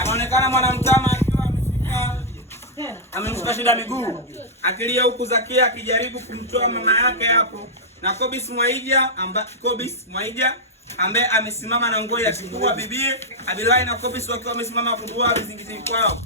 Anaonekana mwanamtama akiwa amemshika shida miguu, akilia huku Zakia akijaribu kumtoa mama yake hapo, na Kobisi Mwaija ambaye amesimama na ngoi ya kifua bibie Abilai na Kobisi wakiwa wamesimama kudua vizingiti kwao.